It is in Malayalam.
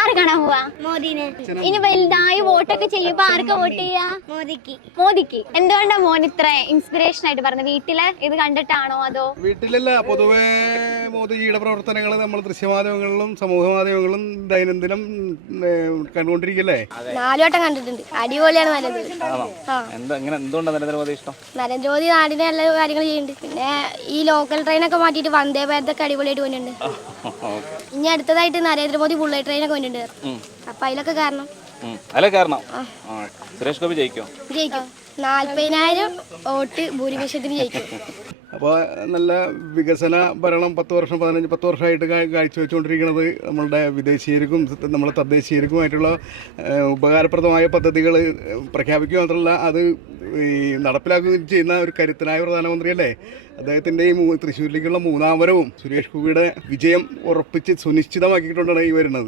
ആരെ കാണാൻ പോവാ? മോദിനെ. ഇനി വലുതായി വോട്ടൊക്കെ ചെയ്യുമ്പോ ആർക്കാ വോട്ട് ചെയ്യാ? മോദിക്ക്. എന്തുകൊണ്ടാ മോൻ ഇത്ര ഇൻസ്പിറേഷൻ ആയിട്ട് പറഞ്ഞത്? വീട്ടില് ഇത് കണ്ടിട്ടാണോ അതോ? വീട്ടിലല്ല, പൊതുവെ മോദിജിയുടെ പ്രവർത്തനങ്ങൾ നമ്മൾ ദൃശ്യമാധ്യമങ്ങളിലും സമൂഹ മാധ്യമങ്ങളിലും ദൈനംദിനം കണ്ടുകൊണ്ടിരിക്കല്ലേ. 4 വട്ടം കണ്ടിട്ടുണ്ട്. അടിപൊളിയാണ് നരേന്ദ്രമോദി. എന്തുകൊണ്ടാണ് നരേന്ദ്രമോദി ഇഷ്ടം? നരേന്ദ്രമോദി നാടിനെ എല്ലാ കാര്യങ്ങൾ ചെയ്യുന്നുണ്ട്. പിന്നെ ഈ ലോക്കൽ ട്രെയിനൊക്കെ മാറ്റിയിട്ട് വന്ദേ ഭാരതൊക്കെ അടിപൊളിയായിട്ട് പോയിട്ടുണ്ട്. ഇനി അടുത്തതായിട്ട് നരേന്ദ്രമോദി ബുള്ളറ്റ് ട്രെയിനൊക്കെ പോയിട്ടുണ്ട്. അപ്പൊ അതിലൊക്കെ കാരണം സുരേഷ് ഗോപി ജയിക്കും. 40,000 വോട്ട് ഭൂരിപക്ഷത്തിന് ജയിക്കും. അപ്പോൾ നല്ല വികസന ഭരണം 10 വർഷമായിട്ട് കാഴ്ചവെച്ചുകൊണ്ടിരിക്കുന്നത് നമ്മളുടെ വിദേശീയർക്കും നമ്മുടെ തദ്ദേശീയർക്കുമായിട്ടുള്ള ഉപകാരപ്രദമായ പദ്ധതികൾ പ്രഖ്യാപിക്കുക മാത്രമല്ല അത് ഈ നടപ്പിലാക്കുകയും ചെയ്യുന്ന ഒരു കരുത്തനായ പ്രധാനമന്ത്രിയല്ലേ. അദ്ദേഹത്തിൻ്റെ ഈ തൃശ്ശൂരിലേക്കുള്ള 3ാം വരവും സുരേഷ് ഗോപിയുടെ വിജയം ഉറപ്പിച്ച് സുനിശ്ചിതമാക്കിക്കൊണ്ടാണ് ഈ വരുന്നത്.